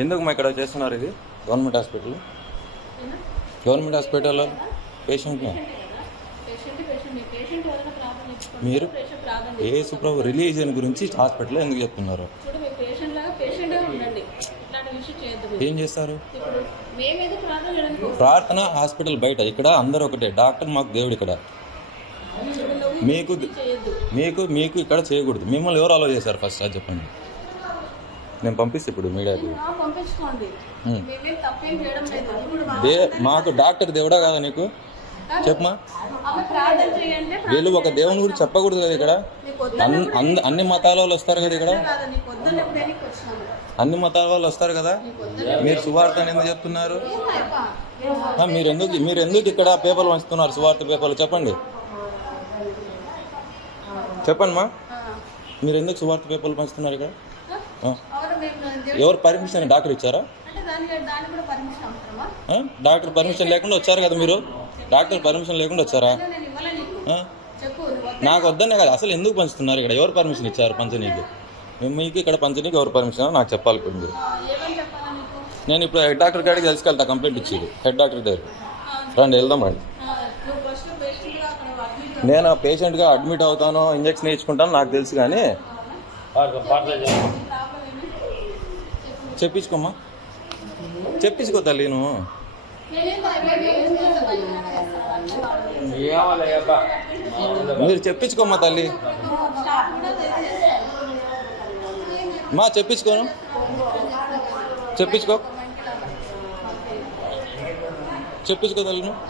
ఎందుకు మా ఇక్కడ చేస్తున్నారు ఇది? గవర్నమెంట్ హాస్పిటల్, గవర్నమెంట్ హాస్పిటల్లో పేషెంట్ని మీరు యేసు ప్రభు రిలీజియన్ గురించి హాస్పిటల్లో ఎందుకు చెప్తున్నారు? ఏం చేస్తారు? ప్రార్థన హాస్పిటల్ బయట, ఇక్కడ అందరూ ఒకటే. డాక్టర్ మాకు దేవుడు. ఇక్కడ మీకు మీకు మీకు ఇక్కడ చేయకూడదు. మిమ్మల్ని ఎవరు అలౌ చేశారు ఫస్ట్ అది చెప్పండి. నేను పంపిస్తే ఇప్పుడు మీడియాకి మాకు డాక్టర్ దేవుడా కాదా నీకు? చెప్పమా. వీళ్ళు ఒక దేవుని గురించి చెప్పకూడదు కదా ఇక్కడ? అన్ని మతాల వాళ్ళు వస్తారు కదా ఇక్కడ, అన్ని మతాల వాళ్ళు వస్తారు కదా. మీరు సువార్త అని ఎందుకు చెప్తున్నారు? మీరు ఎందుకు ఇక్కడ పేపర్లు పంచుతున్నారు? సువార్త పేపర్లు చెప్పండి, చెప్పండి మా. మీరు ఎందుకు సువార్త పేపర్లు పంచుతున్నారు ఇక్కడ? ఎవరు పర్మిషన్? డాక్టర్ ఇచ్చారా? డాక్టర్ పర్మిషన్ లేకుండా వచ్చారు కదా మీరు? డాక్టర్ పర్మిషన్ లేకుండా వచ్చారా? నాకు వద్దనే కదా. అసలు ఎందుకు పంచుతున్నారు ఇక్కడ? ఎవరు పర్మిషన్ ఇచ్చారు పంచనీకి? మీకు ఇక్కడ పంచనీకి ఎవరు పర్మిషన్ నాకు చెప్పాలి ఇప్పుడు మీరు. నేను ఇప్పుడు హెడ్ డాక్టర్ గారికి తీసుకెళ్తా, కంప్లైంట్ ఇచ్చేది హెడ్ డాక్టర్ దగ్గర. రండి వెళ్దాం రండి. నేను పేషెంట్గా అడ్మిట్ అవుతాను, ఇంజక్షన్ వేయించుకుంటాను నాకు తెలుసు, కానీ చెప్పించుకోమ్మా, చెప్పించుకో తల్లి. నువ్వు మీరు చెప్పించుకోమ్మా తల్లి. మా చెప్పించుకోను, చెప్పించుకో తల్లి నువ్వు.